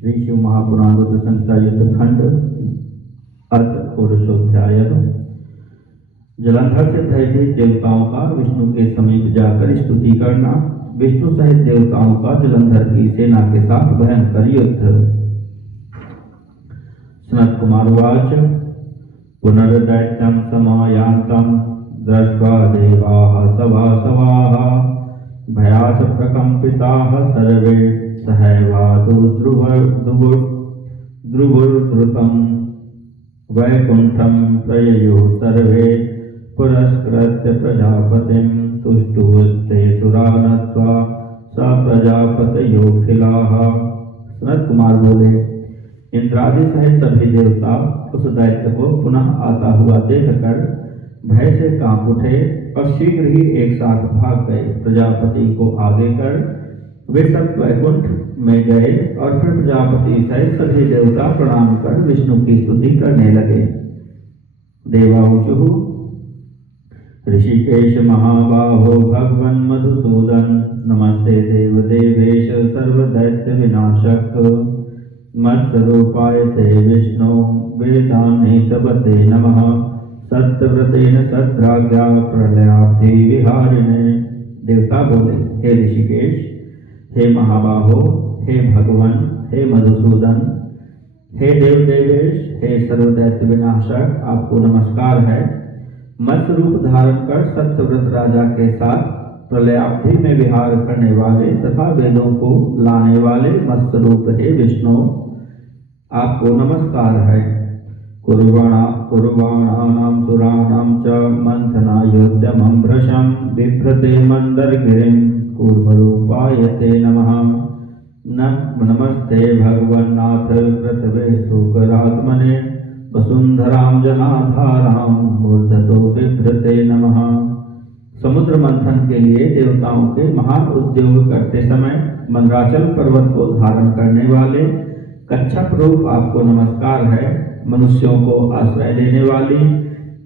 श्री शिव महापुराण रुद्र संहिता युद्ध खंड अर्थ पुरुषोध्याय। जलंधर से भयभीत देवताओं का विष्णु के समीप जाकर स्तुति करना। विष्णु सहित देवताओं का जलंधर की सेना के साथ भयंकर युद्ध। सनत कुमार उवाच पुनर्दैत्यं समायान्तं दृष्ट्वा देवाः सभासवाः भयात् प्रकम्पिताः सर्वे सहैवादु द्रुवुर्द्रुतं वैकुण्ठं प्रययुः सर्वे पुरस्कृत्य प्रजापतिं तुष्टुस्ते सुरा नत्वा स प्रजापतयोऽखिलाः। सनत कुमार बोले, इंद्रादि सहित सभी देवता उस दैत्य को पुनः आता हुआ देखकर भय से कांप उठे और शीघ्र ही एक साथ भाग गए। प्रजापति को आगे कर वे सब वैकुंठ में गए और फिर प्रजापति सहित सभी देवता प्रणाम कर विष्णु की स्तुति करने लगे। देवाऊचुः ऋषिकेश महाबाहो भगवन् मधुसूदन नमस्ते देवदेवेश सर्वदैत्य विनाशक मत्स्वरूपाय ते विष्णु वेदान्नितवते नमः सत्यव्रतेन सद्राज्ञा प्रलयाब्धि विहारिणे। देवता बोले, हे ऋषिकेश, हे महाबाहो, हे भगवन, हे मधुसूदन, हे देवदेवेश, हे सर्वदैत्य विनाशक, आपको नमस्कार है। मत्स्य रूप धारण कर सत्यव्रत राजा के साथ प्रलयाब्धि में विहार करने वाले तथा वेदों को लाने वाले मत्स्य रूप हे विष्णु, आपको नमस्कार है। कुर्वाणानां सुराणां च मंथनायोद्यमं भृशं बिभ्रते मंदरगिरिं कूर्मरूपाय ते नमः। नमस्ते भगवन्नाथ कृतवे सुकरात्मने वसुंधरां जनाधारां मूर्धतो बिभ्रते नमः। समुद्र मंथन के लिए देवताओं के महान उद्योग करते समय मंदराचल पर्वत को धारण करने वाले कच्छप रूप आपको नमस्कार है। मनुष्यों को आश्रय देने वाली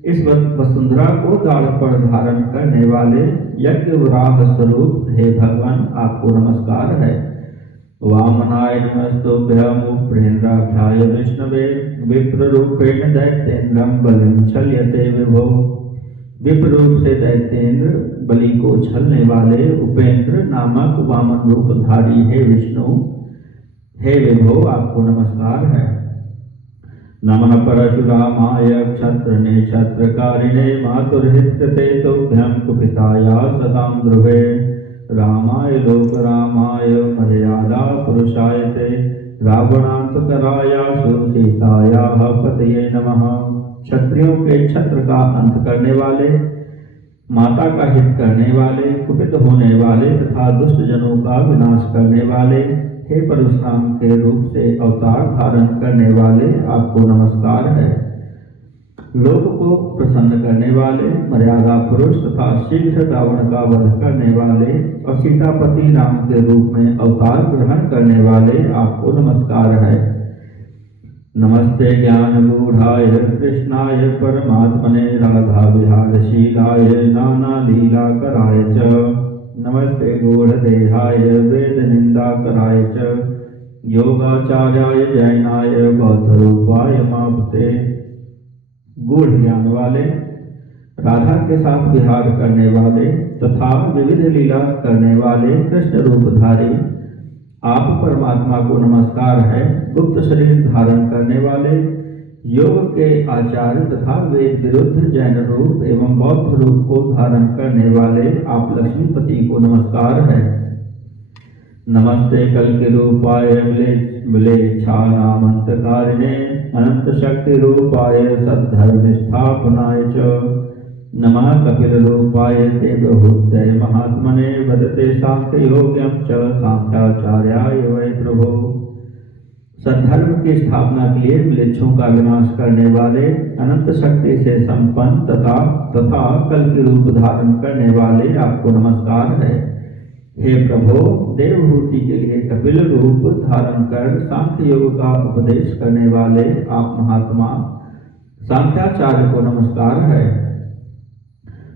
इस वसुंधरा को दाढ़ पर धारण करने वाले यज्ञवराह स्वरूप हे भगवान, आपको नमस्कार है। वामनाय नमस्तुभ्यं प्रेन्द्राख्याय विष्णवे विप्र रूपेण दैत्येन्द्रं बलिं छल्यते विभो। विप्र रूप से दैत्येंद्र बलि को छलने वाले उपेंद्र नामक वामन रूपधारी हे विष्णु, हे विभो, आपको नमस्कार है। नमः परशुरामाय क्षत्रने क्षत्रकारिणे मातुर्हिते तुभ्यं कुपिताया सतां ध्रुवे रामाय लोकरामाय मर्यादा पुरुषाय ते रावणान्तकराया सीतायाः पतये नमः। क्षत्रियों के छत्र का अंत करने वाले, माता का हित करने वाले, कुपित होने वाले तथा दुष्ट जनों का विनाश करने वाले हे परशुराम के रूप से अवतार धारण करने वाले, आपको नमस्कार है। लोक को प्रसन्न करने वाले, मर्यादा पुरुष तथा शीघ्र रावण का वध करने वाले और सीतापति राम के रूप में अवतार ग्रहण करने वाले, आपको नमस्कार है। नमस्ते ज्ञानगूढ़ाय कृष्णाय परमात्मने राधा विहारशीलाय नाना लीलाकराय च नमस्ते गूढ़देहाय वेद निंदाकराय च योगाचार्याय जैनाय बौद्धरूपाय मापते। गूढ़ ज्ञान वाले, राधा के साथ विहार करने वाले तथा विविध लीला करने वाले कृष्ण रूपधारी आप परमात्मा को नमस्कार है। गुप्त शरीर धारण करने वाले, योग के आचार्य तथा वेद विरुद्ध जैन रूप एवं बौद्ध रूप को धारण करने वाले आप लक्ष्मीपति को नमस्कार है। नमस्ते कल्कि रूपाय म्लेच्छानामन्तकारिणे अनंत शक्ति रूपाय सद्धर्म स्थापनाय च नमः कपिल रूपाय देवहूत्यै महात्मने वदते सांख्य योग्यं च सांख्याचार्याय वै प्रभो। सद्धर्म की स्थापना के लिए म्लेच्छों का विनाश करने वाले, अनंत शक्ति से संपन्न तथा कल के रूप धारण करने वाले, आपको नमस्कार है। हे प्रभो, देवहूति के लिए कपिल रूप धारण कर सांख्य योग का उपदेश करने वाले आप महात्मा सांख्याचार्य को नमस्कार है।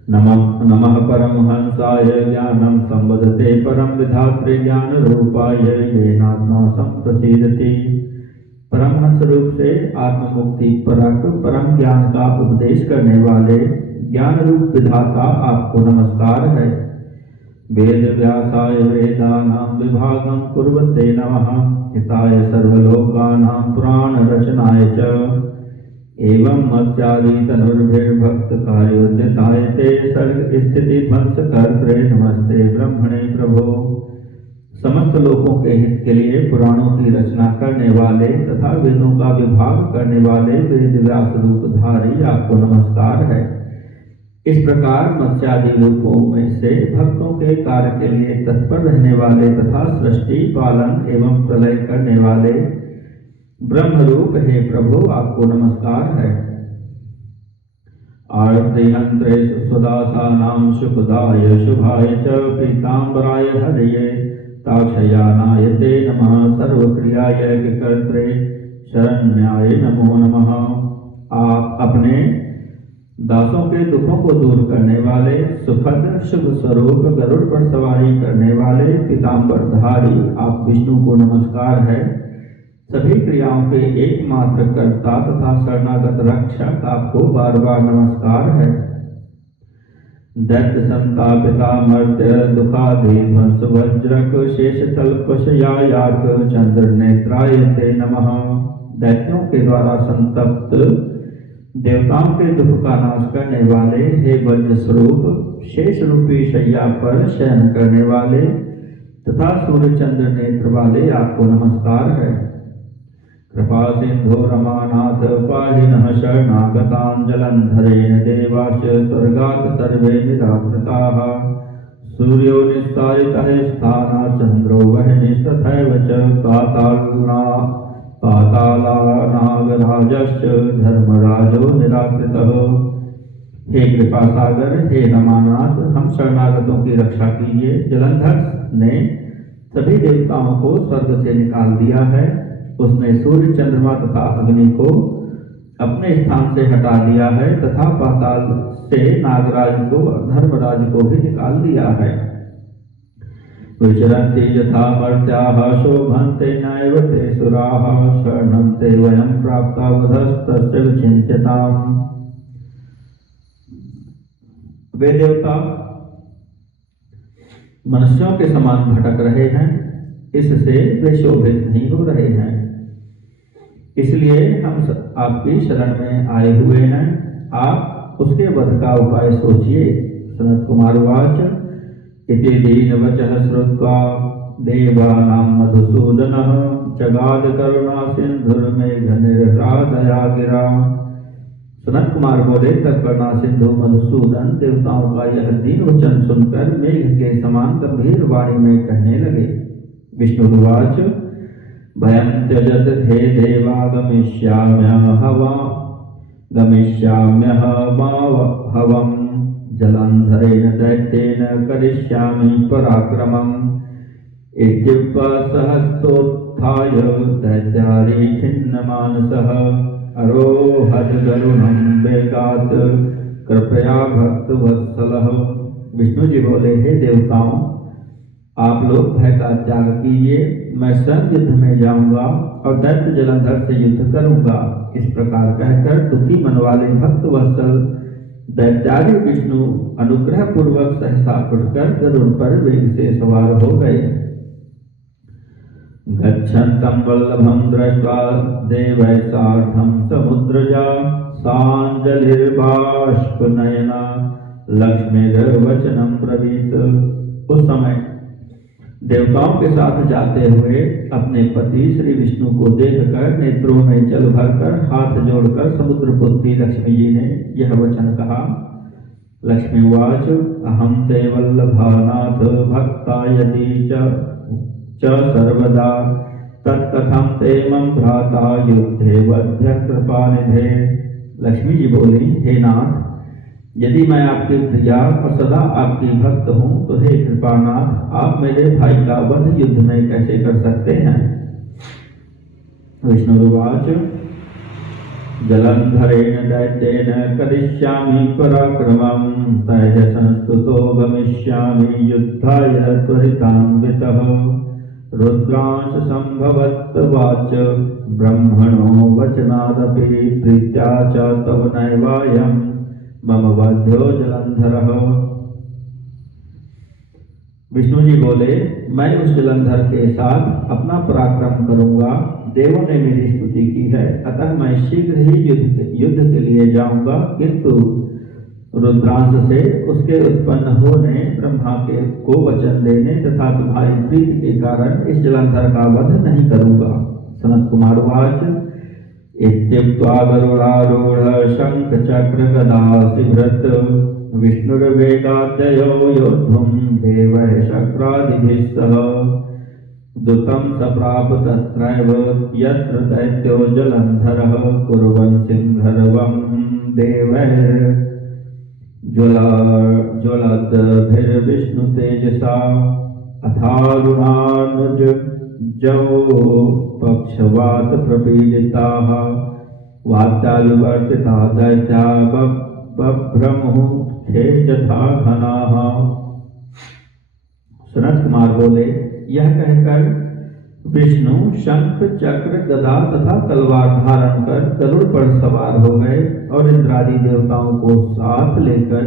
नमः परमहंसाय ज्ञानं संवदते परम विधात्रे ज्ञान रूपाय येनात्मा संप्रसीदति। परमहंस रूप से आत्ममुक्ति परक परम ज्ञान का उपदेश करने वाले ज्ञान रूप विधाता आपको नमस्कार है। वेद व्यासाय वेदानां विभागं कुर्वते नमः हिताय सर्वलोकानां पुराण रचनाय च एवं मत्स्यादि तनुर्भिर्भक्त कार्योद्यताय ते सर्ग स्थिति ध्वंस कर्त्रे नमस्ते ब्रह्मणे प्रभो। समस्त लोकों के हित के लिए पुराणों की रचना करने वाले तथा वेदों का विभाग करने वाले वेद व्यास रूपधारी आपको नमस्कार है। इस प्रकार मत्स्यादि रूपों में से भक्तों के कार्य के लिए तत्पर रहने वाले तथा सृष्टि पालन एवं प्रलय करने वाले ब्रह्म रूप हे प्रभु आपको नमस्कार है। आर्द्रियंत्रे सुदासानां शुभदाय शुभाय च पीतांबराय हरये ताक्षयानाय ते नमः सर्वक्रियाय कर्त्रे शरण्याय नमो नमः। आप अपने दासों के दुखों को दूर करने वाले सुखद शुभ स्वरूप गरुड़ पर सवारी करने वाले पीतांबरधारी आप विष्णु को नमस्कार है। सभी क्रियाओं के एकमात्र कर्ता तथा शरणागत रक्षक आपको बार बार नमस्कार है। दैत्य संतापिता मर्त्य दुखादि ध्वंस वज्रक शेष तल्पशयायार्क चंद्र नेत्राय ते नमः। दैत्यों के द्वारा संतप्त देवताओं के दुख का नाश करने वाले हे वज्र स्वरूप शेष रूपी शैया पर शयन करने वाले तथा सूर्य चंद्र नेत्र वाले आपको नमस्कार है। कृपा सिंधो रमानाथ पाहि नः शरणागतान् जलंधरेण देवाश्च स्वर्गात् सर्वे निराकृताः। सूर्यो निस्तारितः स्थानात् चन्द्रो वह्निस्तथैव च पातालानागराजश्च धर्मराजो निराकृतः। हे कृपा सागर हे रमानाथ हम शरणागतों की रक्षा कीजिए। जलंधर ने सभी देवताओं को स्वर्ग से निकाल दिया है। उसने सूर्य चंद्रमा तथा अग्नि को अपने स्थान से हटा दिया है तथा पाताल से नागराज को धर्मराज को भी निकाल दिया है। विचरन्ति यथा मर्त्याः शोभन्ते नैव ते सुराः शरणं ते वयं प्राप्ता वधस्तस्य विचिन्त्यताम्। वे देवता मनुष्यों के समान भटक रहे हैं, इससे वे शोभित नहीं हो रहे हैं। इसलिए हम आपकी शरण में आए हुए हैं। आप उसके वध का उपाय सोचिए। सनत कुमार वाच इति दीनवचः श्रुत्वा देवानां मधुसूदनः जगाद करुणा सिंधुर्मेघनिर्ह्रादया गिरा। सनत कुमार बोले तब करुणा सिंधु मधुसूदन देवताओं का यह दीन वचन सुनकर मेघ के समान गंभीर वाणी में कहने लगे। विष्णुवाच भयं त्यजत हे देवा गमिष्याम्यहवं जलंधरेण दैत्येन करिष्यामि पराक्रमम्। इत्युक्त्वा सहसोत्थाय दैत्यारी खिन्नमानसः अरोहद गरुणं वेगात् कृपया भक्तवत्सलः। विष्णु जी बोले हे देवताओं आप लोग भय का त्याग कीजिए। मैं स्वयं युद्ध में जाऊंगा और दैत्य जलंधर से युद्ध करूंगा। इस प्रकार कहकर दुखी मन वाले भक्त वत्सल दैत्यादि विष्णु अनुग्रह पूर्वक सहसा उठकर गरुड़ पर वेग से सवार हो गए। गच्छन्तं वल्लभं दृष्ट्वा देवैः सार्धं समुद्रजा साञ्जलिर्बाष्पनयना लक्ष्मीर्वचनं ब्रवीत। उस समय देवताओं के साथ जाते हुए अपने पति श्री विष्णु को देखकर नेत्रों में जल भरकर हाथ जोड़कर समुद्र पुत्री लक्ष्मी जी ने यह वचन कहा। लक्ष्मीवाच अहं ते वल्लभानाथ भक्ता यदि च सर्वदा तत्कथं ते मम भ्राता युद्धे वध्य कृपानिधे। लक्ष्मी जी बोली हे नाथ यदि मैं आपकी प्रिया और सदा आपकी भक्त हूँ तो हे कृपानाथ आप मेरे भाई का वध युद्ध में कैसे कर सकते हैं। विष्णुवाच जलंधरेण दैत्येन करिष्यामि पराक्रमं तैः संस्तुतो गमिष्यामि युद्धाय त्वरितान्वितः। रुद्रांश संभवत्वाच ब्रह्मणो वचनादपि प्रीत्या च तव नैवायं मम वध्यो जलंधरः। विष्णु जी बोले, मैं उस जलंधर के साथ अपना पराक्रम करूंगा। देवों ने मेरी स्तुति की है, अतः मैं शीघ्र ही युद्ध के लिए जाऊंगा, किंतु रुद्रांश से उसके उत्पन्न होने, ब्रह्मा के को वचन देने तथा तुम्हारी प्रीति के कारण इस जलंधर का वध नहीं करूंगा। सनत कुमार वाच इत्युक्त्वा गरुडारूढ़ शंख चक्र गदा सिभृत विष्णुर्वेगाद्ययो योद्धुं देवैः शक्रादिभिः सह। दूतं सप्राप तत्रैव यत्र दैत्यो जलंधरः कुर्वन् सिंहर्वं देवैर्ज्वलद्भिर्विष्णुतेजसा। अथारुणानुजौ पक्षवात प्रपीडिताः वात्याविवर्तिता दैत्या बभ्रमुः यथा घनाः। सनत कुमार बोले, यह कहकर विष्णु शंख चक्र गदा तथा तलवार धारण कर गरुड़ पर सवार हो गए और इंद्रादि देवताओं को साथ लेकर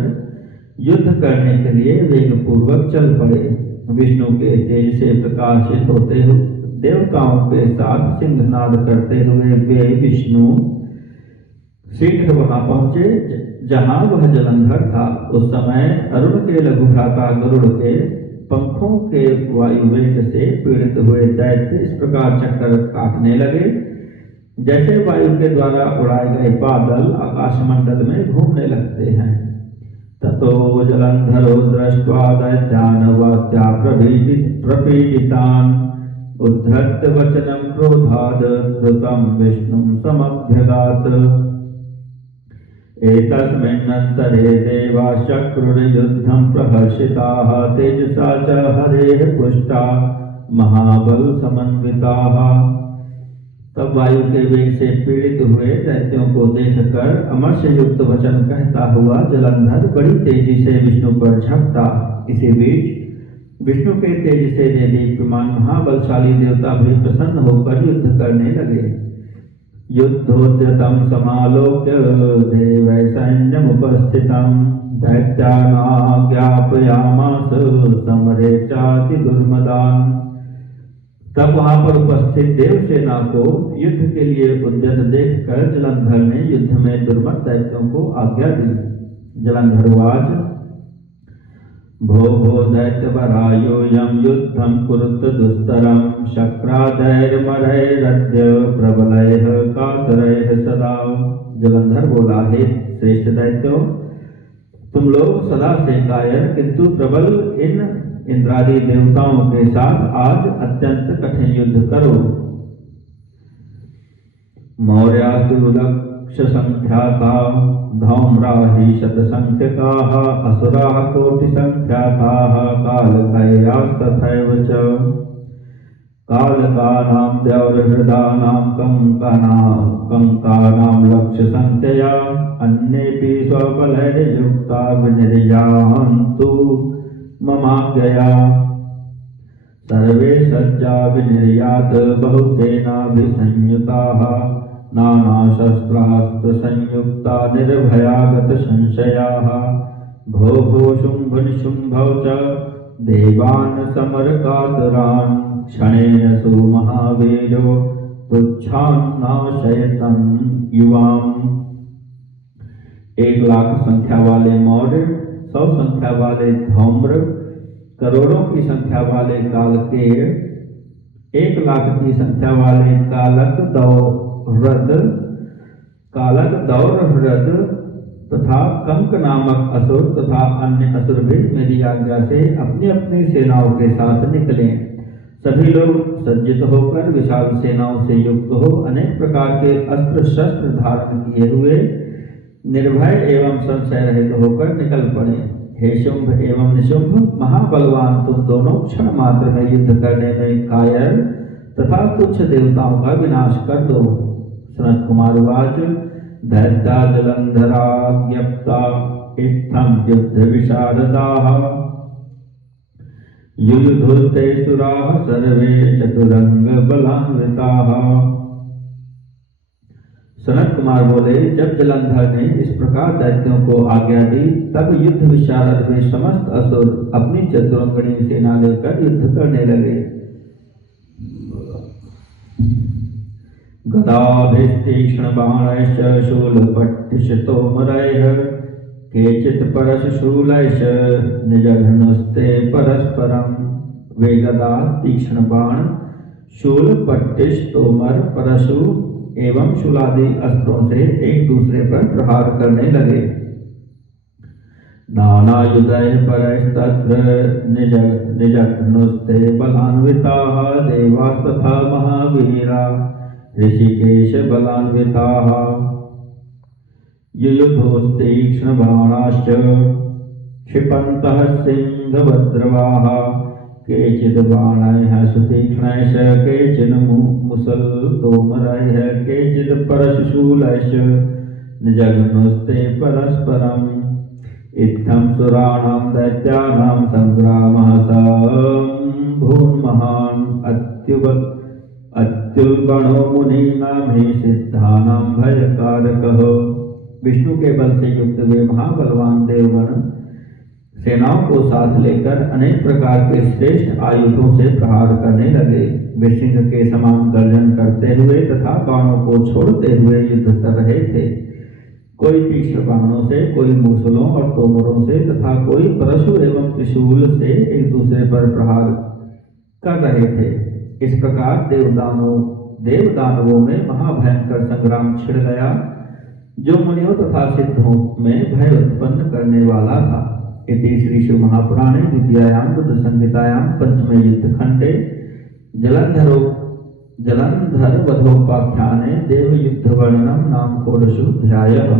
युद्ध करने के लिए वेग पूर्वक चल पड़े। विष्णु के तेज से प्रकाशित होते हुए देवताओं के साथ सिंहनाद करते हुए वे विष्णु शीघ्र वहां पहुंचे जहां वह जलंधर था। उस समय अरुण के लघु भ्राता गरुड़ के पंखों के वायु वेग से पीड़ित हुए दैत्य इस प्रकार चक्कर काटने लगे जैसे वायु के द्वारा उड़ाए गए बादल आकाशमंडल में घूमने लगते हैं। ततो जलंधरो दृष्ट्वा दैत्यान् वात्या प्रपीडितान् उद्धृत्य वचनं क्रोधाद् द्रुतं विष्णुं समभ्यगात्। एतस्मिन्नन्तरे देवा शक्रुर्युद्धं प्रहर्षिताः तेजसा च हरेः पुष्टा महाबल समन्विताः। तब वायु के वेग से पीड़ित हुए दैत्यों को देखकर अमर से युक्त वचन कहता हुआ जलंधर बड़ी तेजी से विष्णु पर झपटा। इसी बीच विष्णु के तेज से दीप्यमान महाबलशाली देवता भी प्रसन्न होकर युद्ध करने लगे। युद्धोद्यतं समालोक्य देवै सैन्यमुपस्थितं दैत्यानाज्ञापयामास समरे चाति दुर्मदान्। तब वहां पर उपस्थित देवसेना को युद्ध के लिए उद्यत देखकर जलंधर ने युद्ध में दुर्मत दैत्यों को आज्ञा दी। जलंधरवाच भो भो दैत्यवरायोऽयं युद्धं कुरुत दुस्तरं शक्रादैर्मरैरद्य प्रबलैः कातरैः सदा। जलंधर बोला, हे श्रेष्ठ दैत्यों, तुम लोग सदा से कायर किंतु प्रबल इन इंद्रादि देवताओं के साथ आज अत्यंत कठिन युद्ध करो। मौर्यास्तु लक्ष संख्याता धौम्राहि शतसंख्यकाः असुराः कोटिसंख्याताः कालकैयास्तथैव च। कालकानां द्यौर्हृदानां कंकानां लक्षसंख्यया अन्येऽपि स्वबलैर्युक्ता विनिर्यान्तु ममाज्ञया। सर्वे सज्जा विनिर्यात बहुसेनाभिसंयुताः नानाशस्त्रास्त्रसंयुक्ता निर्भयागत संशयाः। भो भो शुम्भ निशुम्भौ च देवान् समरकातरान् क्षणेन सुमहावीरो तुच्छान्नाशयतं युवाम्। 1 लाख संख्या वाले मौर्य, 100 संख्या वाले धौम्र, करोड़ों की संख्या वाले कालकेय, 1 लाख की संख्या वाले कालक दौरहृद तथा कंक नामक असुर तथा अन्य असुर भी मेरी आज्ञा से अपनी अपनी सेनाओं के साथ निकले। सभी लोग सज्जित होकर विशाल सेनाओं से युक्त हो अनेक प्रकार के अस्त्र शस्त्र धारण किए हुए निर्भय एवं संशय रहित होकर निकल पड़े। हे शुंभ एवं निशुंभ, महाबलवान तुम दोनों क्षण मात्र में युद्ध करने में कायर तथा तुच्छ देवताओं का विनाश कर दो। सनत कुमार वाच दैत्या जलंधरा ज्ञप्ता इत्थं युद्ध विशारदाः युयुधुस्ते सुराः सर्वे चतुरंग बलान्विताः। सनत कुमार बोले, जब जलंधर ने इस प्रकार दैत्यों को आज्ञा दी, तब युद्ध विशारद वे समस्त असुर अपनी चतुरंगणी सेना लेकर युद्ध करने लगे। गदाभिस्तीक्ष्ण बाणैश्च शूलपट्टिशतोमरैः केचित् परशूलैश्च निजघ्नुस्ते परस्परम्। वे गदा, तीक्ष्ण बाण, शूल, पट्टिश, तोमर, परशु एवं शूलादि अस्त्रों से एक दूसरे पर प्रहार करने लगे। नानायुधैः परैस्तत्र निजघ्नुस्ते बलान्विताः देवास्तथा महावीरा ऋषिकेश बलान्विताः। युयुधोस्तीक्ष्ण बाणाश्च क्षिपन्तः सिंहभद्रवाः केचिद् बाणैः सुतीक्ष्णैश्च केचिन् मुसलतोमरैः केचिद् परशूलैश्च निजघ्नुस्ते परस्परम्। इत्थं सुराणां दैत्यानां संग्रामः सम्भून्महान् अत्युल्बणो मुनीनां हि सिद्धानां भयकारकः। विष्णु के बल से युक्त वे महाबलवान देवगण सेनाओं को साथ लेकर अनेक प्रकार के श्रेष्ठ आयुधों से प्रहार करने लगे। वे सिंह के समान गर्जन करते हुए तथा बाणों को छोड़ते हुए युद्ध कर रहे थे। कोई तीक्ष्ण बाणों से, कोई मूसलों और तोमरों से तथा कोई परशु एवं त्रिशूल से एक दूसरे पर प्रहार कर रहे थे। इस प्रकार देवदानवों में महाभयंकर संग्राम छिड़ गया, जो मुनियों तथा सिद्धों में भय उत्पन्न करने वाला था। इति श्री शिव महापुराणे द्वितीयायां रुद्र संहितायां पंचमे युद्धखंडे जलंधर वधोपाख्याने देवयुद्ध वर्णनम नाम षोडशोऽध्यायः।